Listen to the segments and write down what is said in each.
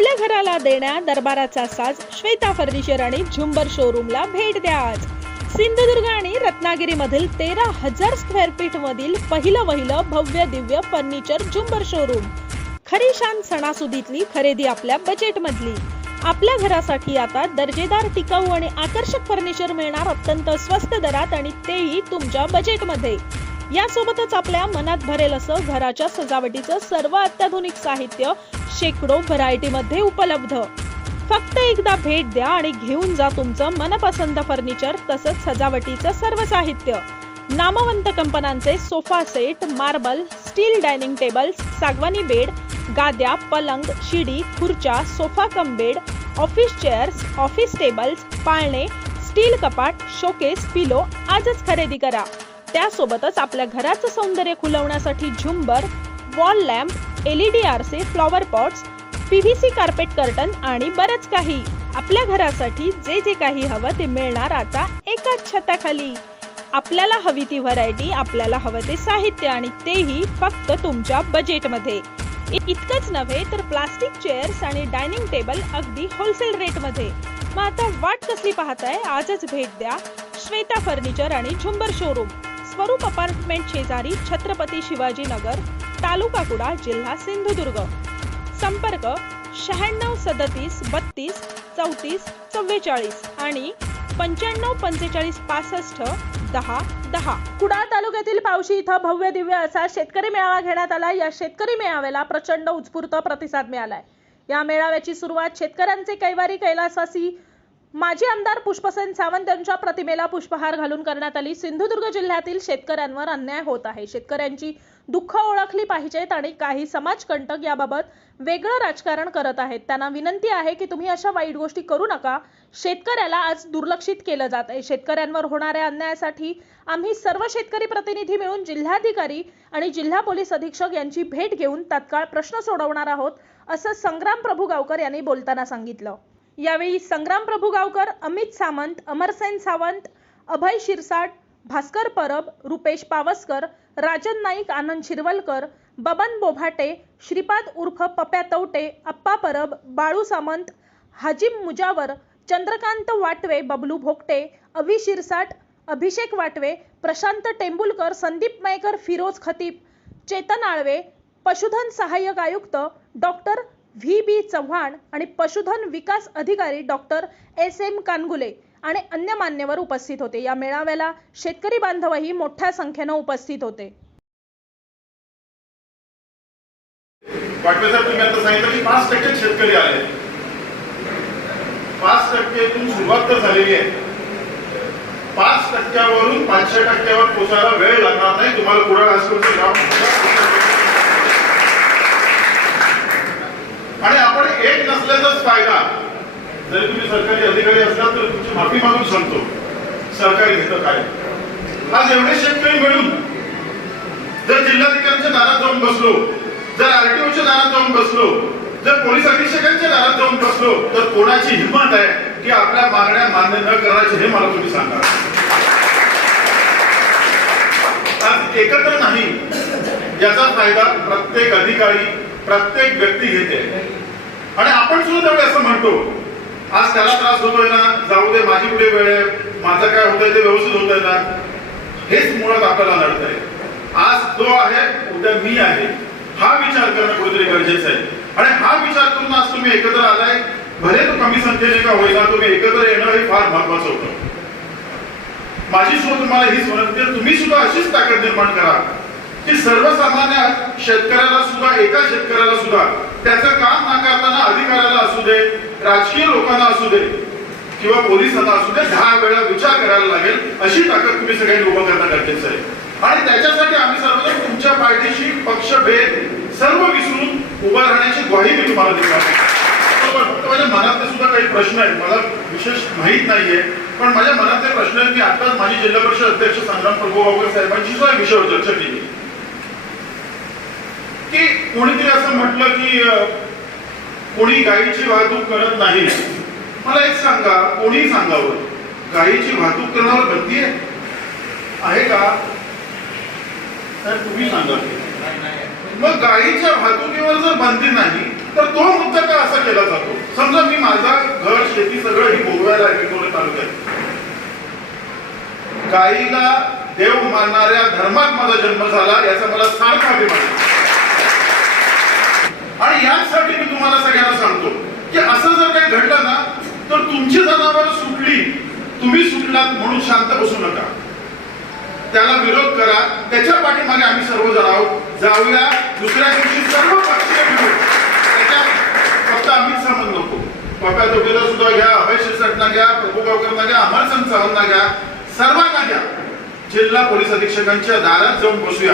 आपल्या घराला देण्या दरबाराचा साज श्वेता फर्निचर आणि झुंबर शोरूमला भेट द्या आज. सिंधुदुर्ग आणि रत्नागिरीमधील 13,000 स्क्वेअर फीट मधील पहिलं भव्य दिव्य फर्निचर झुंबर शोरूम. खरी शान सणासुदीतली खरेदी आपल्या बजेट मधली. आपल्या घरासाठी आता दर्जेदार, टिकाऊ आणि आकर्षक फर्निचर मिळणार अत्यंत स्वस्त दरात आणि तेही तुमच्या बजेट मध्ये. यासोबतच आपल्या मनात भरेल असं घराच्या सजावटीचं सर्व अत्याधुनिक साहित्य शेकडो व्हरायटी मध्ये उपलब्ध. फक्त एकदा भेट द्या आणि घेऊन जा तुमचं मनपसंत फर्निचर तसंच सजावटीचं सर्व साहित्य. नामवंत कंपन्यांचे sofa set, marble, steel dining tables, सागवानी बेड, गाद्या, पलंग, शिडी, खुर्च्या, sofa cum bed, office chairs, office tables, पाळणे, स्टील कपाट, शोकेस, पिलो आजच खरेदी करा. त्यासोबतच आपल्या घराचं सौंदर्य खुलवण्यासाठी झुंबर, वॉल लॅम्प, LED आरसे, flower pots, PVC carpet curtain आणि बरंच काही. आपल्या घरासाठी जे जे काही हवं ते मिळणार आता एकाच छताखाली. आपल्याला हवी ती व्हरायटी, आपल्याला हवं ते साहित्य आणि तेही फक्त तुमच्या बजेटमध्ये. इतकंच नव्हे तर प्लास्टिक चेअर्स आणि डायनिंग टेबल अगदी होलसेल रेट मध्ये. मग आता वाट कसली पाहताय? आजच भेट द्या श्वेता फर्निचर आणि झुंबर शोरूम, स्वरूप अपार्टमेंट शेजारी, छत्रपती शिवाजी नगर, तालुका कुडाळ, जिल्हा सिंधुदुर्ग. संपर्क 96 37 32 34 44 आणि 95 45 65 10 10. कुडाळ तालुक्यातील पावशी इथं भव्य दिव्य असा शेतकरी मेळावा घेण्यात आला. या शेतकरी मेळाव्याला प्रचंड उत्स्फूर्त प्रतिसाद मिळालाय. या मेळाव्याची सुरुवात शेतकऱ्यांचे कैवारी कैलासवासी माजी आमदार पुष्पसेन सावंत यांच्या प्रतिमेला पुष्पहार घालून करण्यात आली. सिंधुदुर्ग जिल्ह्यातील शेतकऱ्यांवर अन्याय होत आहे. शेतकऱ्यांची दुःख ओळखली पाहिजेत आणि काही समाजकंटक याबाबत वेगळं राजकारण करत आहेत. त्यांना विनंती आहे की तुम्ही अशा वाईट गोष्टी करू नका. शेतकऱ्याला आज दुर्लक्षित केलं जात आहे. शेतकऱ्यांवर होणाऱ्या अन्यायासाठी आम्ही सर्व शेतकरी प्रतिनिधी मिळून जिल्हाधिकारी आणि जिल्हा पोलीस अधीक्षक यांची भेट घेऊन तात्काळ प्रश्न सोडवणार आहोत, असं संग्राम प्रभू गावकर यांनी बोलताना सांगितलं. यावेळी संग्राम प्रभू गावकर, अमित सामंत, अमरसेन सावंत, अभय शिरसाट, भास्कर परब, रुपेश पावसकर, राजन नाईक, आनंद शिरवलकर, बबन बोभाटे, श्रीपाद उर्फ पप्या तवटे, अप्पा परब, बाळू सामंत, हाजिम मुजावर, चंद्रकांत वाटवे, बबलू भोगटे, अभि शिरसाट, अभिषेक वाटवे, प्रशांत टेंबुलकर, संदीप मयकर, फिरोज खतीब, चेतन आळवे, पशुधन सहाय्यक आयुक्त डॉक्टर VB चव्हाण आणि पशुधन विकास अधिकारी डॉक्टर SM कानगुले आणि अन्य मान्यवर उपस्थित होते. या मेळाव्याला शेतकरी बांधवही मोठ्या संख्येने उपस्थित होते. वाटवे साहेब, तुम्ही आता सांगितलं की 5% शेतकरी आले. 5%तून सुरुवात तर झालेली आहे. 5%वरून 500%वर पोहोचायला वेळ लागणार नाही. तुम्हाला कुडाळ हायस्कूलचं गाव आणि आपण एक नसल्याचाच फायदा. जरी तुम्ही सरकारी अधिकारी असलात तर तुमची माफी मागून सांगतो, सरकारी घेतं काय. आज एवढे शेतकरी मिळून जर जिल्हाधिकाऱ्यांच्या दारात जाऊन बसलो, जर RTOच्या दारात जाऊन बसलो, जर पोलीस अधीक्षकांच्या दारात जाऊन बसलो, तर कोणाची हिंमत आहे की आपल्या मागण्या मान्य न करायची? हे मला तुम्ही सांगा. आज एकत्र नाही याचा फायदा प्रत्येक अधिकारी, प्रत्येक व्यक्ती घेते. आणि आपण सुद्धा तेवढे असं म्हणतो, आज त्याला त्रास होतोय ना, जाऊ दे, माझी पुढे वेळ आहे, माझं काय होतंय ते व्यवस्थित होतंय ना. हेच मुळात आपल्याला लढतंय. आज तो आहे, उद्या मी आहे, हा विचार करणं कुठेतरी गरजेचं आहे. आणि हा विचार करून आज तुम्ही एकत्र आलाय. भले तो कमी संख्येने का होईना, तुम्ही एकत्र येणं हे फार महत्वाचं होतं. माझी सुद्धा तुम्हाला हीच विनंती आहे, तुम्ही सुद्धा अशीच ताकद निर्माण करा की सर्वसामान्य शेतकऱ्याला सुद्धा, एका शेतकऱ्याला सुद्धा त्याचं काम नाकारताना अधिकाऱ्याला असू दे, राजकीय लोकांना असू दे किंवा पोलिसांना असू दे, 10 वेळा विचार करायला लागेल. अशी ताकद तुम्ही सगळ्यांनी उभं करणं गरजेचं आहे. आणि त्याच्यासाठी आम्ही सर्वजण तुमच्या पार्टीशी पक्षभेद सर्व विसरून उभं राहण्याची ग्वाही मी तुम्हाला देणार. माझ्या मनातले सुद्धा काही प्रश्न आहेत, मला विशेष माहीत नाहीये, पण माझ्या मनातले प्रश्न आहेत. मी आताच माझी जिल्हा परिषद अध्यक्ष संग्राम प्रभू गावकर साहेबांची सुद्धा विषयावर चर्चा केली की कोणीतरी असं म्हटलं की कोणी गायीची वाहतूक करत नाही. मला एक सांगा, कोणी सांगावं, गायीची वाहतूक करण्यावर बंदी आहे का? तर तुम्ही सांगा. मग गायीच्या वाहतुकीवर जर बंदी नाही तर तो मुद्दा का असा केला जातो? समजा मी माझं घर शेती सगळं ही भोगवायला विकोले तालुक्यात, गाईला देव मानणाऱ्या धर्मात माझा जन्म झाला याचा मला सारखा अभिमान आहे. आणि याचसाठी मी तुम्हाला सगळ्यांना सांगतो की असं जर काही घडलं ना तर तुमची जनावरं सुटली, तुम्ही सुटलात म्हणून शांत बसू नका, त्याला विरोध करा. त्याच्या पाठीमागे आम्ही सर्वजण आहोत. जाऊया दुसऱ्या दिवशी सर्व पक्षीय मिळून त्याच्या फक्त आम्हीच समज नको, पप्या दोघीला सुद्धा घ्या, अभय शिरसाटना घ्या, प्रभू गावकरना घ्या, अमरचंद चव्हाणना घ्या, सर्वांना घ्या. जिल्हा पोलीस अधीक्षकांच्या दारात जाऊन बसूया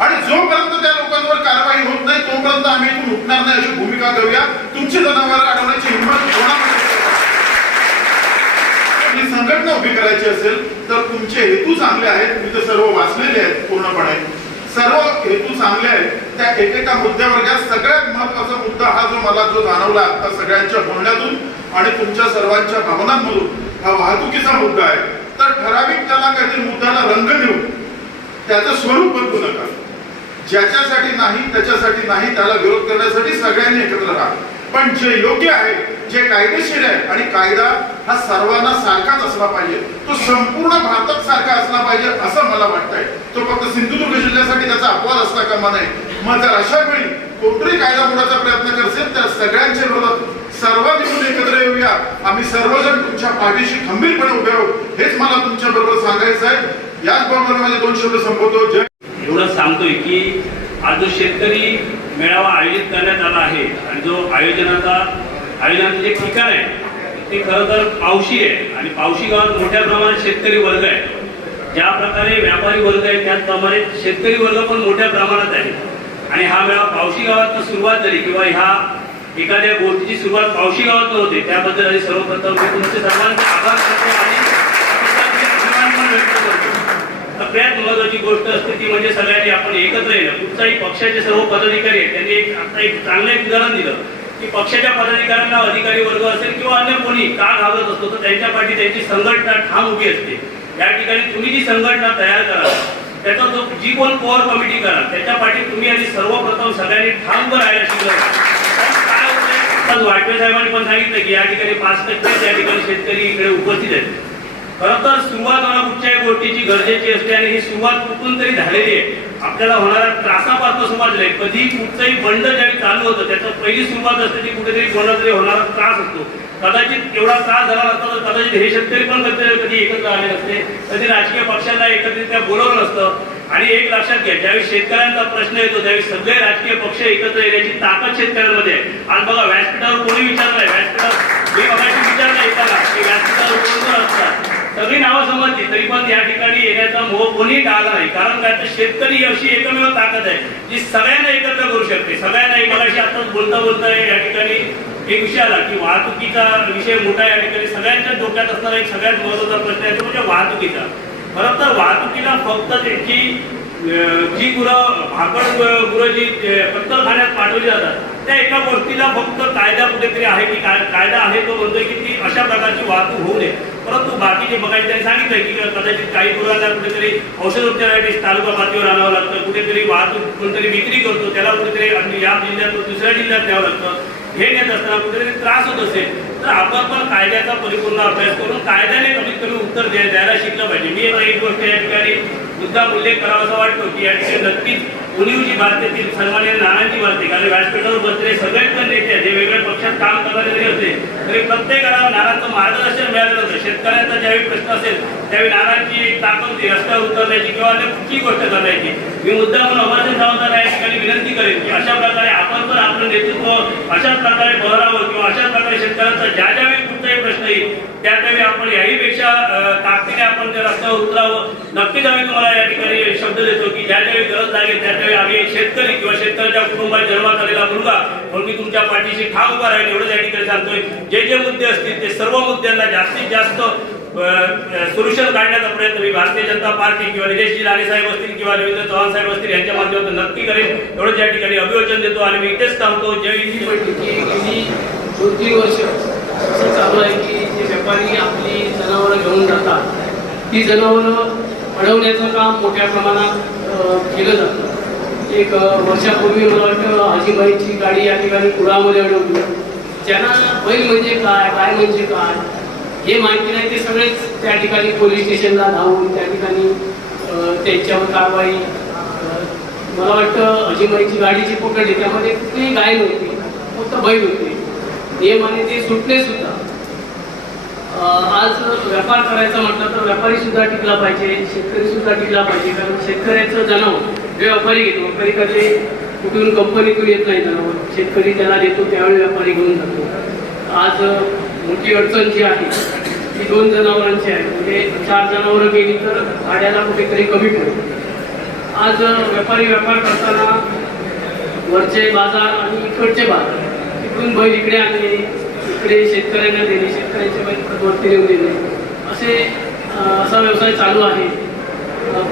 आणि जोपर्यंत त्या लोकांवर कारवाई होत नाही तोपर्यंत आम्ही इथून उठणार नाही अशी भूमिका घेऊया. तुमची जनावरं अडवण्याची हिंमत होणार संघटना उभी करायची असेल तर तुमचे हेतू चांगले आहेत, मी तर सर्व वाचलेले आहेत पूर्णपणे, सर्व हेतू चांगले आहेत. त्या एकेका मुद्द्यावर घ्या. सगळ्यात महत्वाचा मुद्दा हा जो मला बजावला आता सगळ्यांच्या बोलण्यातून आणि तुमच्या सर्वांच्या भावनांमधून, हा वाहतुकीचा मुद्दा आहे. तर ठराविक त्याला काहीतरी मुद्द्याला रंग देऊन त्याचं स्वरूप बदलू नका. ज्याच्यासाठी नाही त्याच्यासाठी नाही, त्याला विरोध करण्यासाठी सगळ्यांनी एकत्र राहा. पण जे योग्य आहे, जे कायदेशीर आहे, आणि कायदा हा सर्वांना सारखाच असला पाहिजे, तो संपूर्ण भारतात सारखा असला पाहिजे असं मला वाटतंय. तो फक्त सिंधुदुर्ग जिल्ह्यासाठी त्याचा अपवाद असला कामा नये. मग जर अशा वेळी कोणतरी कायदा मोडायचा प्रयत्न करसेल तर सगळ्यांच्या विरोधात सर्वांनी मिळून एकत्र येऊया. आम्ही सर्वजण तुमच्या पाठीशी खंबीरपणे उभे आहोत, हेच मला तुमच्या बरोबर सांगायचं आहे. याच बरोबर माझे 2 शब्द संपवतो. जय. एवढं सांगतोय की आज जो शेतकरी मेळावा आयोजित करण्यात आला आहे आणि जो आयोजनाचं जे ठिकाण आहे ते खरं तर पावशी आहे आणि पावशी गावात मोठ्या प्रमाणात शेतकरी वर्ग आहे. ज्या प्रकारे व्यापारी वर्ग आहे त्याचप्रमाणे शेतकरी वर्ग पण मोठ्या प्रमाणात आहे. आणि हा मेळावा पावशी गावात सुरुवात झाली किंवा ह्या एखाद्या गोष्टीची सुरुवात पावशी गावात होते, त्याबद्दल आधी सर्वप्रथम मी तुमचे सर्वांचे आभार करतो आणि अभिमान पण व्यक्त करतो. सगळ्यात महत्वाची गोष्ट असते ती म्हणजे सगळ्यांनी आपण एकत्र येणं. कुठच्याही पक्षाचे सर्व पदाधिकारी आहेत त्यांनी आता एक चांगलं उदाहरण दिलं की पक्षाच्या पदाधिकाऱ्यांना अधिकारी वर्ग असेल किंवा अन्य कोणी का घाबरत असतो तर त्यांच्या पाठी त्यांची संघटना ठाम उभी असते. या ठिकाणी तुम्ही जी संघटना तयार करा, त्याचा जो जी कोण कोअर कमिटी करा, त्याच्या पाठी तुम्ही आधी सर्वप्रथम सगळ्यांनी ठाम राहायला शिकलं. काय होतंय, वाटवे साहेबांनी पण सांगितलं की या ठिकाणी 5% या ठिकाणी शेतकरी इकडे उपस्थित आहेत. खरं तर सुरुवात होणं कुठच्याही गोष्टीची गरजेची असते आणि ही सुरुवात कुठून तरी झालेली आहे. आपल्याला होणाऱ्या त्रासापासून सुरुवात झाली. कधी कुठचंही बंड ज्यावेळी चालू होतं त्याचं पहिली सुरुवात असते ती कुठेतरी कोणाला तरी होणारा त्रास असतो. कदाचित एवढा त्रास झाला नसता तर कदाचित हे शेतकरी पण कधी एकत्र आले नसते, कधी राजकीय पक्षांना एकत्रित्या बोलवलं नसतं. आणि एक लक्षात घ्या, ज्यावेळी शेतकऱ्यांचा प्रश्न येतो त्यावेळी सगळे राजकीय पक्ष एकत्र येण्याची ताकद शेतकऱ्यांमध्ये आहे. आज बघा व्यासपीठावर कोणी विचारलंय, व्यासपीठावर मी बघायची विचारलं येताना की व्यासपीठावर कोण असतात, सगळी नावं समजली तरी पण या ठिकाणी येण्याचा मोह कोणी टाळला नाही. कारण काय तर शेतकरी ही अशी एकमेव ताकद आहे जी सगळ्यांना एकत्र करू शकते. सगळ्यांना मगाशी आताच बोलता या ठिकाणी एक विषय आला की वाहतुकीचा विषय मोठा या ठिकाणी सगळ्यांच्या डोक्यात असणारा एक सगळ्यात महत्वाचा प्रश्न आहे तो म्हणजे वाहतुकीचा. खरं तर वाहतुकीला फक्त त्यांची जी गुरं जी कत्तलखान्यात पाठवली जातात त्या एका गोष्टीला फक्त कायदा कुठेतरी आहे की कायदा आहे तो म्हणतोय की ती अशा प्रकारची वाहतूक होऊ नये. परंतु बाकीचे बघायचे त्यांनी सांगितलंय की कदाचित काही गुरांना कुठेतरी औषध उपचारासाठी तालुका पातळीवर आणावं लागतं, कुठेतरी वाहतूक कोणतरी विक्री करतो त्याला कुठेतरी या जिल्ह्यात दुसऱ्या जिल्ह्यात न्यावं लागतं. हे नेत असताना कुठेतरी त्रास होत असेल तर आपण पण कायद्याचा परिपूर्ण अभ्यास करून कायद्याने कमीत कमी उत्तर द्यायला शिकलं पाहिजे. मी एक गोष्ट या ठिकाणी मुद्दा उल्लेख करावा असं वाटतो की या ठिकाणी नक्कीच उणीवची भारतातील सन्माननीय नानांची वाटते. कारण व्यासपीठावर बसलेले सगळेच पण नेते जे वेगवेगळ्या पक्षात काम करणारे जरी असले तरी प्रत्येकाला नानांचं मार्गदर्शन मिळालं होतं. शेतकऱ्यांचा ज्यावेळी प्रश्न असेल त्यावेळी नानांची ताकद होती रस्त्यावर उतरण्याची किंवा कुठली गोष्ट करण्याची. मी मुद्दा म्हणून अमरचंद सावंतांना या ठिकाणी विनंती करेन की अशा प्रकारे आपण पण आपलं नेतृत्व अशाच प्रकारे बहरावं किंवा अशाच प्रकारे शेतकऱ्यांचा ज्यावेळी कुठलाही प्रश्न येईल त्यावेळी आपण याहीपेक्षा ताकदीने आपण त्या रस्त्यावर उतरावं. नक्कीच आम्ही तुम्हाला या ठिकाणी शब्द देतो की ज्यावेळी गरज लागेल त्यावेळी आम्ही शेतकरी किंवा शेतकऱ्याच्या कुटुंबात जन्मात आलेला मुलगा म्हणून मी तुमच्या पाठीशी ठाम उभा राहील एवढंच या ठिकाणी सांगतोय. जे मुद्दे असतील ते सर्व मुद्द्यांना जास्तीत जास्त सोल्युशन काढण्याचा प्रयत्न मी भारतीय जनता पार्टी किंवा निलेशजी राणे साहेब असतील किंवा रवींद्र चव्हाण साहेब असतील यांच्या माध्यमातून नक्की करेन एवढंच या ठिकाणी अभिवचन देतो आणि मी इथेच थांबतो. जय हिंद. गेली 2-3 वर्ष असं चालू आहे की जे व्यापारी आपली जनावरं घेऊन जातात ती जनावरं अडवण्याचं काम मोठ्या प्रमाणात केलं जातं. एक वर्षापूर्वी मला वाटतं आजीबाईची गाडी या ठिकाणी कुडामध्ये अडवली ज्यांना बैल म्हणजे काय, गाय म्हणजे काय हे माहिती नाही, ते सगळेच त्या ठिकाणी पोलीस स्टेशनला धावून त्या ठिकाणी त्यांच्यावर कारवाई. मला वाटतं अजिमाईची गाडी जी पकडली त्यामध्ये कुठलीही गाय नव्हती, फक्त बैल होते. नियमाने ते सुटले सुद्धा. आज व्यापार करायचा म्हटलं तर व्यापारी सुद्धा टिकला पाहिजे, शेतकरी सुद्धा टिकला पाहिजे. कारण शेतकऱ्याचं जनावर जे व्यापारी घेतो, व्यापारी कधी कुठून कंपनीतून येत नाही जनावर, शेतकरी त्याला देतो त्यावेळी व्यापारी घेऊन जातो. आज मोठी अडचण जी आहे ती 2 जनावरांची आहे. म्हणजे 4 जनावरं गेली तर भाड्याला कुठेतरी कमी पडतो. आज व्यापारी व्यापार करताना वरचे बाजार आणि इकडचे बाजार, इकडून बैल इकडे आणले, इकडे शेतकऱ्यांना देणे, शेतकऱ्यांचे बैल वरती नेऊन देणे, असा व्यवसाय चालू आहे.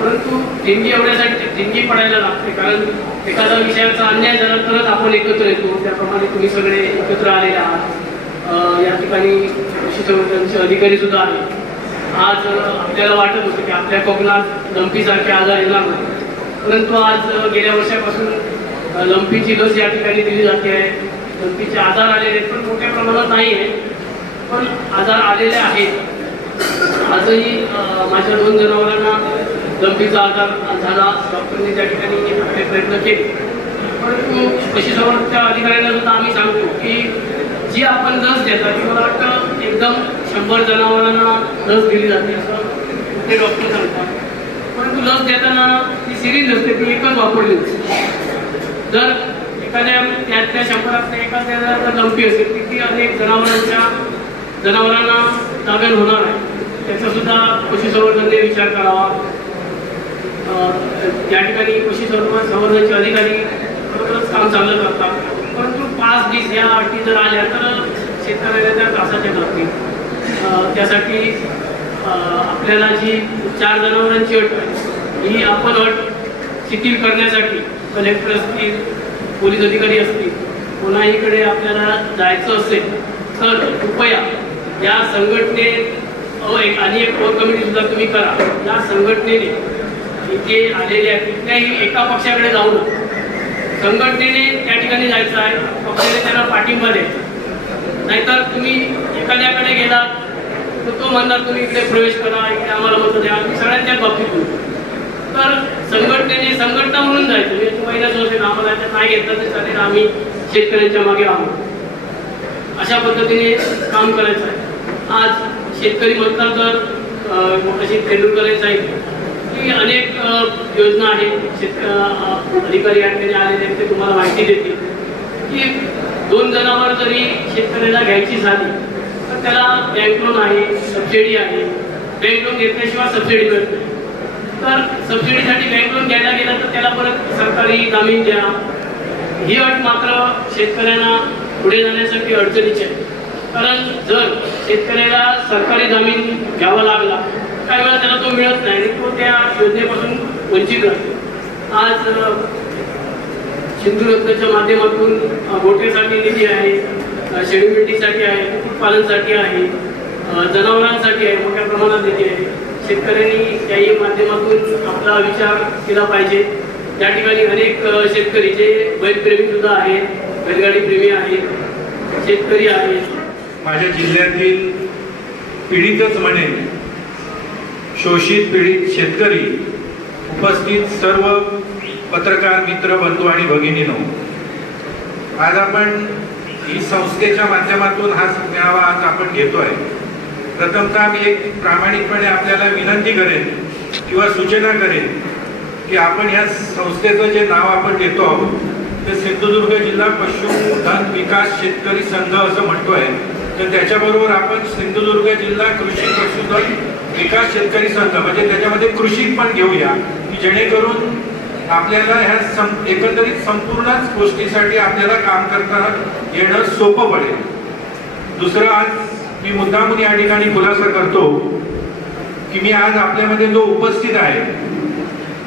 परंतु ठिणगी एवढ्यासाठी ठिणगी पडायला लागते. कारण एखादा विषयाचा अन्याय झाला तरच आपण एकत्र येतो. त्याप्रमाणे तुम्ही सगळे एकत्र आलेले आहात. या ठिकाणी कृषी संवर्धनाचे अधिकारी सुद्धा आहेत. आज आपल्याला वाटत होतं की आपल्या कोकणात लंपीसारखे आजार येणार नाही, परंतु आज गेल्या वर्षापासून लंपीची लस या ठिकाणी दिली जाते आहे. लंपीचे आजार आलेले आहेत, पण मोठ्या प्रमाणात नाही आहे, पण आजार आलेले आहेत. आजही माझ्या 2 जनावरांना लंपीचा आजार झाला. डॉक्टरने त्या ठिकाणी आपले प्रयत्न केले, परंतु पशुसंवर्धनाच्या अधिकाऱ्यांना सुद्धा आम्ही सांगतो की जी आपण लस देतात ती मला वाटतं एकदम 100 जनावरांना लस दिली जाते असं ते डॉक्टर सांगतात. परंतु लस देताना ती सिरिंज असते, ती एकच वापरली जाते. जर एखाद्या त्यातल्या 100 एखाद्या लंपी असेल ती अनेक जनावरांना ताब्यात होणार आहे. त्याचा सुद्धा पशुसंवर्धनाने विचार करावा. या ठिकाणी पशुसंवर्धनाचे अधिकारी खरोखरच काम चांगलं करतात, परंतु 5-20 या अटी जर आल्या तर शेतकऱ्याला त्या त्रासाच्या जातील. त्यासाठी आपल्याला जी 4 जनावरांची अट आहे ही आपण अट शिथिल करण्यासाठी कलेक्टर असतील, पोलीस अधिकारी असतील, कोणाहीकडे आपल्याला जायचं असेल तर कृपया या संघटनेत आणि एक कोर कमिटी सुद्धा तुम्ही करा. या संघटनेने इथे आलेल्या कुठल्याही एका पक्षाकडे जाऊ नका. संघटनेने त्या ठिकाणी जायचं आहे, पक्षाने त्यांना पाठिंबा द्यायचा. नाहीतर तुम्ही एखाद्याकडे गेलात तर तो म्हणणार तुम्ही इकडे प्रवेश करा, इकडे आम्हाला मतं द्या. सगळ्यांच्याच बाबतीत होईल. तर संघटनेने संघटना म्हणून जायचं. म्हणजे तुम्हाला असेल आम्हाला त्यात नाही घेतलं तर चालेल, आम्ही शेतकऱ्यांच्या मागे आहोत, अशा पद्धतीने काम करायचं आहे. आज शेतकरी म्हटलं तर मोठाशी तेंडुलकर साहेब की अनेक योजना आहेत. अधिकारी या ठिकाणी आलेले आहेत, ते तुम्हाला माहिती देतील की 2 जनावर जरी शेतकऱ्याला घ्यायची झाली तर त्याला बँक लोन आहे, सबसिडी आहे. बँक लोन घेतल्याशिवाय सबसिडी मिळत नाही. तर सबसिडीसाठी बँक लोन घ्यायला गेलं तर त्याला परत सरकारी जामीन द्या. ही अट मात्र शेतकऱ्यांना पुढे जाण्यासाठी अडचणीची आहे. कारण जर शेतकऱ्याला सरकारी जामीन घ्यावा लागला काही वेळा त्याला तो मिळत नाही, तो त्या योजनेपासून वंचित राहतो. आज सिंधुरत्नाच्या माध्यमातून गोठ्यासाठी निधी आहे, शेळीमेंढीसाठी आहे, कुक्कुटपालनसाठी आहे, जनावरांसाठी आहे, मोठ्या प्रमाणात निधी आहे. शेतकऱ्यांनी याही माध्यमातून आपला विचार केला पाहिजे. त्या ठिकाणी अनेक शेतकरी जे बैलप्रेमी सुद्धा आहेत, बैलगाडी प्रेमी आहेत, शेतकरी आहेत. माझ्या जिल्ह्यातील पीडितच म्हणेन, शोषित पीडित शेतकरी, उपस्थित सर्व पत्रकार मित्र बंधू आणि भगिनींनो, आज आपण ही संस्थेच्या माध्यमातून हा मेळावा आज आपण घेतोय. प्रथमतः मी एक प्रामाणिकपणे आपल्याला विनंती करेन किंवा सूचना करेन की आपण ह्या संस्थेचं जे नाव आपण घेतो आहोत ते सिंधुदुर्ग जिल्हा पशुधन विकास शेतकरी संघ असं म्हणतोय, तर त्याच्याबरोबर आपण सिंधुदुर्ग जिल्हा कृषी पशुधन विकास शेतकरी संघ म्हणजे त्याच्यामध्ये कृषी पण घेऊया की जेणेकरून आपल्याला ह्या एकंदरीत संपूर्णच गोष्टीसाठी आपल्याला काम करता येणं सोपं पडेल. दुसरं, आज मी मुद्दामून या ठिकाणी खुलासा करतो की मी आज आपल्यामध्ये जो उपस्थित आहे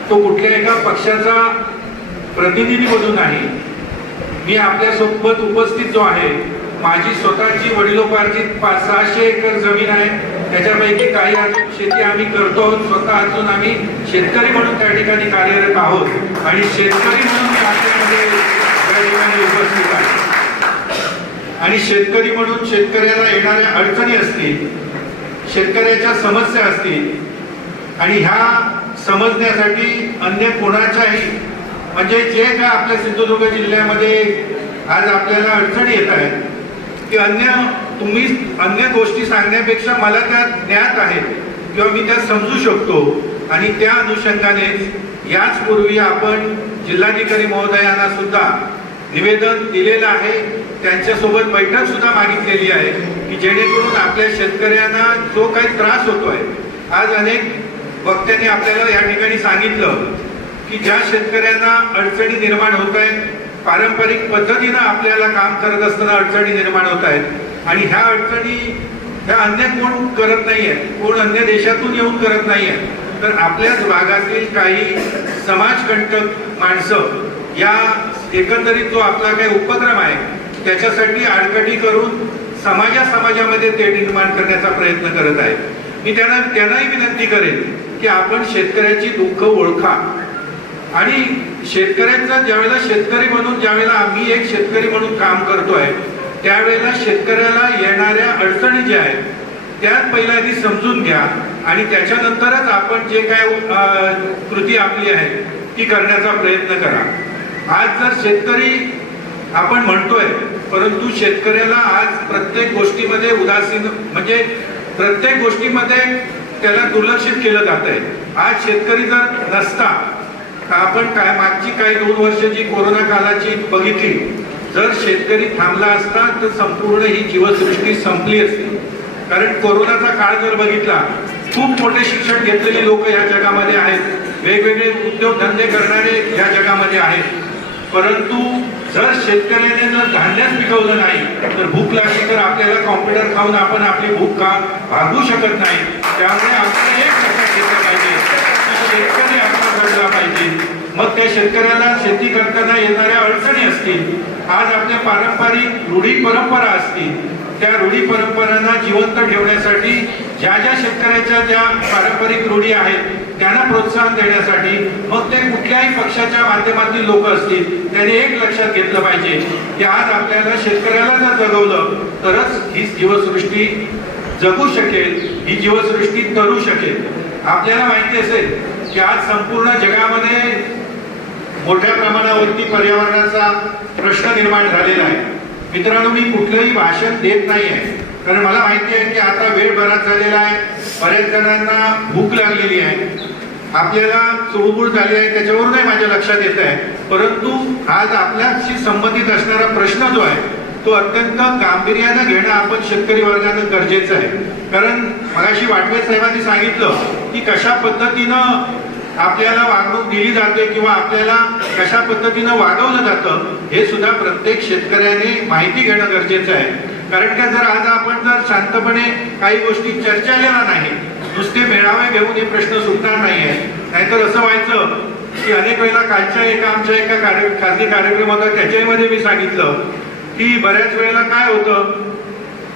तो कुठल्या एका पक्षाचा प्रतिनिधी म्हणून नाही. मी आपल्यासोबत उपस्थित जो आहे, माझी स्वतःची वडिलोपार्जित 500-600 एकर जमीन आहे. त्याच्यापैकी काही अजून शेती आम्ही करतो, स्वतः अजून आम्ही शेतकरी म्हणून त्या ठिकाणी कार्यरत आहोत आणि शेतकरी म्हणून मी आपल्यामध्ये त्या ठिकाणी उपस्थित आहे. आणि शेतकरी म्हणून शेतकऱ्याला येणाऱ्या अडचणी असतील, शेतकऱ्याच्या समस्या असतील आणि ह्या समजण्यासाठी अन्य कोणाच्याही म्हणजे जे काय आपल्या सिंधुदुर्ग जिल्ह्यामध्ये आज आपल्याला अडचणी येत आहेत की अन्य गोष्टी सांगण्यापेक्षा मला त्या ज्ञात आहेत किंवा मी त्या समजू शकतो आणि त्या अनुषंगानेच याचपूर्वी आपण जिल्हाधिकारी महोदयांना सुद्धा निवेदन दिलेलं आहे, त्यांच्यासोबत बैठक सुद्धा मागितलेली आहे की जेणेकरून आपल्या शेतकऱ्यांना जो काही त्रास होतोय, आज अनेक वक्त्यांनी आपल्याला या ठिकाणी सांगितलं की ज्या शेतकऱ्यांना अडचणी निर्माण होत आहेत, पारंपरिक पद्धतीनं आपल्याला काम करत असताना अडचणी निर्माण होत आहेत आणि ह्या अडचणी ह्या अन्य कोण करत नाहीये, कोण अन्य देशातून येऊन करत नाहीये, तर आपल्याच भागातील काही समाजकंटक माणसं या एकंदरीत जो आपला काही उपक्रम आहे त्याच्यासाठी आडकाठी करून समाजामध्ये ते निर्माण करण्याचा प्रयत्न करत आहे. मी त्यांनाही विनंती करेन की आपण शेतकऱ्याची दुःख ओळखा आणि शेतकऱ्यांचा ज्यावेळेला शेतकरी म्हणून ज्यावेळेला आम्ही एक शेतकरी म्हणून काम करतोय त्यावेळेला शेतकऱ्याला येणाऱ्या अडचणी ज्या आहेत त्यात पहिला आधी समजून घ्या आणि त्याच्यानंतरच आपण जे काय कृती आपली आहे ती करण्याचा प्रयत्न करा. आज जर शेतकरी आपण म्हणतोय परंतु शेतकऱ्याला आज प्रत्येक गोष्टीमध्ये उदासीन म्हणजे प्रत्येक गोष्टीमध्ये त्याला दुर्लक्षित केलं जात आहे. आज शेतकरी जर नसता आपण काय मागची काही 2 वर्ष जी कोरोना कालाची बघितली, जर शेतकरी थांबला असता तर संपूर्ण ही जीवसृष्टी संपली असती. कारण कोरोनाचा काळ जर बघितला, खूप मोठे शिक्षण घेतलेले लोक या जगामध्ये आहेत, वेगवेगळे उद्योगधंदे करणारे या जगामध्ये आहेत, परंतु जर शेतकऱ्याने जर धान्यच पिकवलं नाही तर भूक लागली तर आपल्याला कॉम्प्युटर खाऊन आपण आपली भूक भागवू शकत नाही. त्यामुळे आपण एक लक्षात घेतलं पाहिजे की शेतकरी आपला घडला पाहिजे. मग त्या शेतकऱ्याला शेती करताना येणाऱ्या अडचणी असतील, आज आपल्या पारंपरिक रूढी परंपरा असतील, त्या रूढी परंपरांना जिवंत ठेवण्यासाठी ज्या शेतकऱ्याच्या ज्या पारंपरिक रूढी आहेत त्यांना प्रोत्साहन देण्यासाठी मग ते कुठल्याही पक्षाच्या माध्यमातील लोक असतील त्यांनी एक लक्षात घेतलं पाहिजे की आज आपल्याला शेतकऱ्याला जर जगवलं तरच ही जीवसृष्टी जगू शकेल, ही जीवसृष्टी तरू शकेल. आपल्याला माहिती असेल की आज संपूर्ण जगामध्ये मोठ्या प्रमाणावरती पर्यावरणाचा प्रश्न निर्माण झालेला आहे. मित्रांनो, मी कुठलंही भाषण देत नाही आहे कारण मला माहिती आहे की आता वेळ बराच झालेला आहे, बऱ्याच जणांना भूक लागलेली आहे, आपल्याला चुळबुळ झाली आहे, त्याच्यावरूनही माझ्या लक्षात येत आहे. परंतु आज आपल्याशी संबंधित असणारा प्रश्न जो आहे तो अत्यंत गांभीर्यानं घेणं आपण शेतकरी वर्गानं गरजेचं आहे. कारण मगाशी वाटवे साहेबांनी सांगितलं की कशा पद्धतीनं आपल्याला वागणूक दिली जाते किंवा आपल्याला कशा पद्धतीनं वागवलं जातं हे सुद्धा प्रत्येक शेतकऱ्याने माहिती घेणं गरजेचं आहे. कारण का जर आज आपण जर शांतपणे काही गोष्टी चर्चेला नाही, नुसते मेळावे घेऊन हे प्रश्न सुटणार नाहीये. नाहीतर असं व्हायचं की अनेक वेळेला कालच्या आमच्या एका खाजगी कार्यक्रम होता त्याच्यामध्ये मी सांगितलं की बऱ्याच वेळेला काय होतं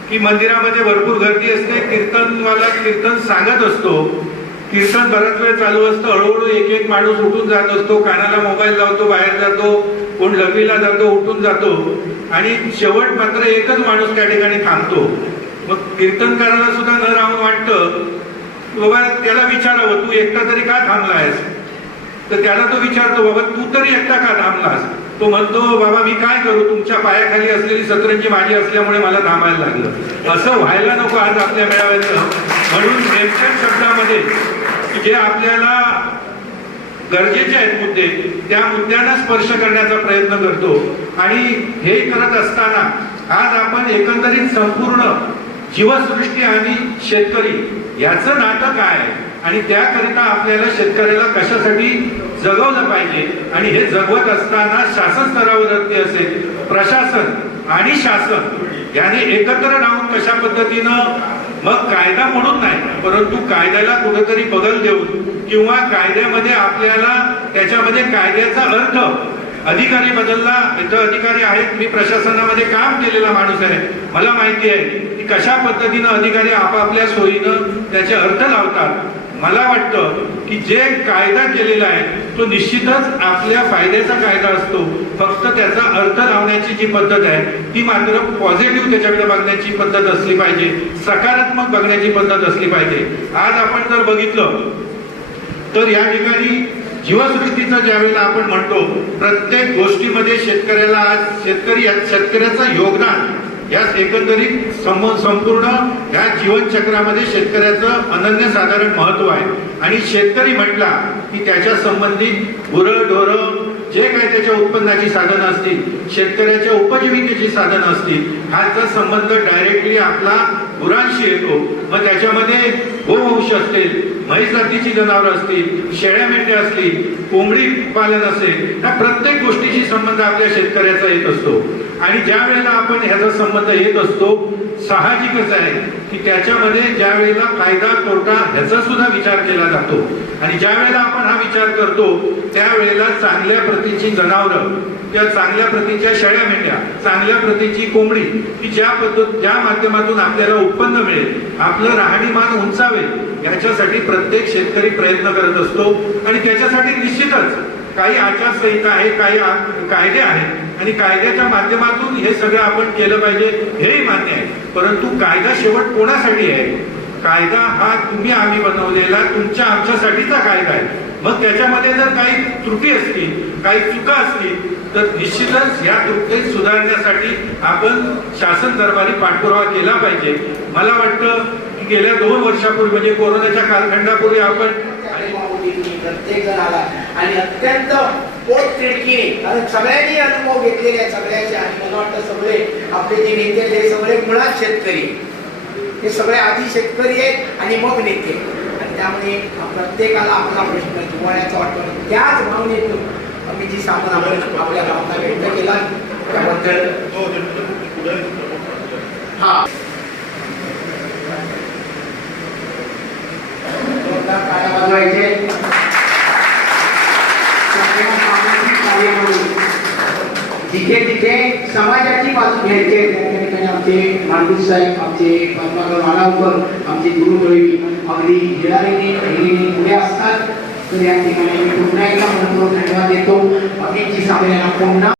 की मंदिरामध्ये भरपूर गर्दी असते, कीर्तनवाला कीर्तन सांगत असतो, कीर्तन बराच वेळ चालू असतं, हळूहळू एक माणूस उठून जात असतो, कानाला मोबाईल लावतो, बाहेर जातो, कोण लघवीला जातो, उठून जातो आणि शेवट मात्र एकच माणूस त्या ठिकाणी थांबतो. मग कीर्तनकाराला सुद्धा न राहून वाटतं बाबा त्याला विचारावं तू एकटा तरी का थांबला आहेस, तर त्याला तो विचारतो बाबा तू तरी एकटा का थांबलास. तो म्हणतो बाबा मी काय करू, तुमच्या पायाखाली असलेली सतरंजी माझी असल्यामुळे मला थांबायला लागलं. असं व्हायला नको आज आपल्या मेळाव्याचं. म्हणून नेमक्या शब्दामध्ये जे आपल्याला गरजेचे आहेत मुद्दे त्या मुद्द्यांना स्पर्श करण्याचा प्रयत्न करतो. आणि हे करत असताना आज आपण एकंदरीत संपूर्ण जीवसृष्टी आणि शेतकरी याचं नातं काय आहे आणि त्याकरिता आपल्याला शेतकऱ्याला कशासाठी जगवलं पाहिजे आणि हे जगवत असताना शासन स्तरावरती असेल, प्रशासन आणि शासन याने एकत्र राहून कशा पद्धतीनं मग कायदा म्हणून नाही परंतु कायद्याला कुठेतरी बदल देऊन किंवा कायद्यामध्ये आपल्याला त्याच्यामध्ये कायद्याचा अर्थ अधिकारी बदलला. इथं अधिकारी आहेत, मी प्रशासनामध्ये काम केलेला माणूस आहे, मला माहिती आहे की कशा पद्धतीनं अधिकारी आपापल्या सोयीनं त्याचे अर्थ लावतात. मला वाटतं की जे कायदा केलेला आहे तो निश्चितच आपल्या फायद्याचा कायदा असतो. फक्त त्याचा अर्थ लावण्याची जी पद्धत आहे ती मात्र पॉझिटिव्ह त्याच्याकडे बघण्याची पद्धत असली पाहिजे, सकारात्मक बघण्याची पद्धत असली पाहिजे. आज आपण जर बघितलं तर या ठिकाणी जीवसृष्टीचं ज्यावेळेला आपण म्हणतो प्रत्येक गोष्टीमध्ये शेतकऱ्याला आज शेतकऱ्याचं योगदान या एकंदरीत संपूर्ण या जीवनचक्रामध्ये शेतकऱ्याचं अनन्यसाधारण महत्व आहे. आणि शेतकरी म्हटला की त्याच्या संबंधित गुरंढोरं जे काही त्याच्या उत्पन्नाची साधनं असतील, शेतकऱ्याच्या उपजीविकेची साधनं असतील, ह्याचा संबंध डायरेक्टली आपला गुरांशी येतो. मग त्याच्यामध्ये गोवंश असतील, म्हैस जातीची जनावरं असतील, शेळ्या मेंढ्या असतील, कोंबडी पालन असेल, या प्रत्येक गोष्टीशी संबंध आपल्या शेतकऱ्याचा येत असतो. आणि ज्या वेळेला आपण ह्याचा संबंध येत असतो साहजिकच आहे की त्याच्यामध्ये ज्या वेळेला फायदा तोटा ह्याचा सुद्धा विचार केला जातो. आणि ज्या वेळेला आपण हा विचार करतो त्यावेळेला चांगल्या प्रतीची जनावरं किंवा चांगल्या प्रतीच्या शेळ्या मेंढ्या, चांगल्या प्रतीची कोंबडी की ज्या माध्यमातून आपल्याला उत्पन्न मिळेल, आपलं राहणीमान उंचावेल, याच्यासाठी प्रत्येक शेतकरी प्रयत्न करत असतो. आणि त्याच्यासाठी निश्चितच काही आचारसंहिता आहे, काही कायदे आहेत आणि कायद्याच्या माध्यमातून हे सगळं आपण केलं पाहिजे हेही मान्य आहे. परंतु कायदा शेवट कोणासाठी आहे? कायदा हा तुम्ही आम्ही बनवलेला तुमच्या आमच्यासाठीचा कायदा आहे. मग त्याच्यामध्ये जर काही त्रुटी असतील, काही चुका असतील तर निश्चितच या त्रुटी सुधारण्यासाठी आपण शासन दरबारी पाठपुरावा केला पाहिजे. मला वाटतं की गेल्या 2 वर्षापूर्वी म्हणजे कोरोनाच्या कालखंडापूर्वी आपण प्रत्येक जण आला आणि अत्यंत पोटतिडकीने, कारण सगळ्यांनी अनुभव घेतलेले आहे सगळ्याचे. आणि मला वाटतं सगळे आपले जे नेते ते सगळे मुळात शेतकरी, हे सगळे आधी शेतकरी आहेत आणि मग नेते. आणि त्यामुळे प्रत्येकाला आपला प्रश्न जिव्हाळ्याचा वाटतो. त्याच भावनेतून आम्ही जी सामान आपण आपल्या भावना व्यक्त केला त्याबद्दल हा काय वाजवायचे जिथे जिथे समाजाची बाजू घ्यायची त्या ठिकाणी आमचे माणूस साहेब, आमचे पद्माकर मालावकर, आमचे गुरुप्रवी अगदी हिरारीने पुढे असतात. तर या ठिकाणी मी पुन्हा एकदा म्हणून धन्यवाद देतो. अभिजित साबळेंना पुन्हा